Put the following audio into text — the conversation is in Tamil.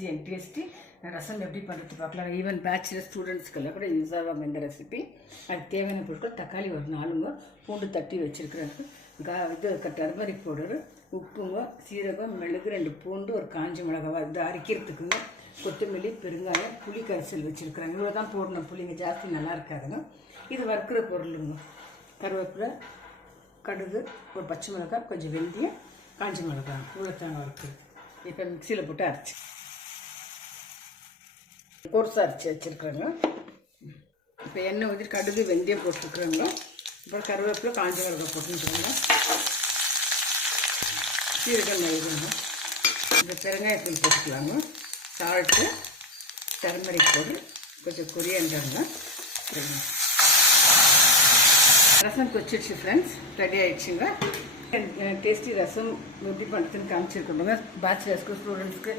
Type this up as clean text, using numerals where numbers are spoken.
ஈஸி அண்ட் டேஸ்டி ரசம் எப்படி பண்ணுறது பார்க்கலாம். ஈவன் பேச்சுலர் ஸ்டூடெண்ட்ஸ்க்கெல்லாம் கூட யூஸ் ஆவாங்க இந்த ரெசிபி. அதுக்கு தேவையான பொருட்கள் தக்காளி ஒரு 4, பூண்டு தட்டி வச்சுருக்கிறேன், இது டர்மரிக் பவுடரு, உப்புங்க, சீரகம், மிளகு, 2 பூண்டு, ஒரு காஞ்ச மிளகாய் இது அரைக்கிறதுக்குங்க, கொத்தமல்லி, பெருங்காயம், புளி கரைசல் வச்சுருக்குறாங்க. இவ்வளோ தான் போடணும், புளிங்க ஜாஸ்தி நல்லா இருக்காதுங்க. இது வறுக்கிற பொருளுங்க, கருவேப்பிலை, கடுகு, ஒரு பச்சை மிளகாய், கொஞ்சம் வெந்தயம், காஞ்ச மிளகாய், இவ்வளோ தாங்க வறுக்குது. இப்போ மிக்சியில் போட்டு அரைச்சி கோர்ஸாக அரைச்சி வச்சுருக்குறேங்க. இப்போ எண்ணெய் ஊற்றி கடுகு வெந்தயம் போட்டுருக்குறேங்க. அப்புறம் கருவேப்பிலை, காஞ்ச மிளகாய் போட்டுருக்குறேங்க, சீரகம், மிளகுங்க, இந்த பெருங்காயத்தூள் போட்டுக்கலாங்க, சால்ட்டு, டர்மரிக் பவுடர், கொஞ்சம் கொரியண்டருங்க. ரசம் கொச்சிடுச்சு ஃப்ரெண்ட்ஸ், ரெடி ஆகிடுச்சுங்க. டேஸ்டி ரசம் எப்படி பண்ணுறதுன்னு காமிச்சிருக்கோங்க. பேச்சுலர்ஸ்க்கு, ஸ்டூடெண்ட்ஸ்க்கு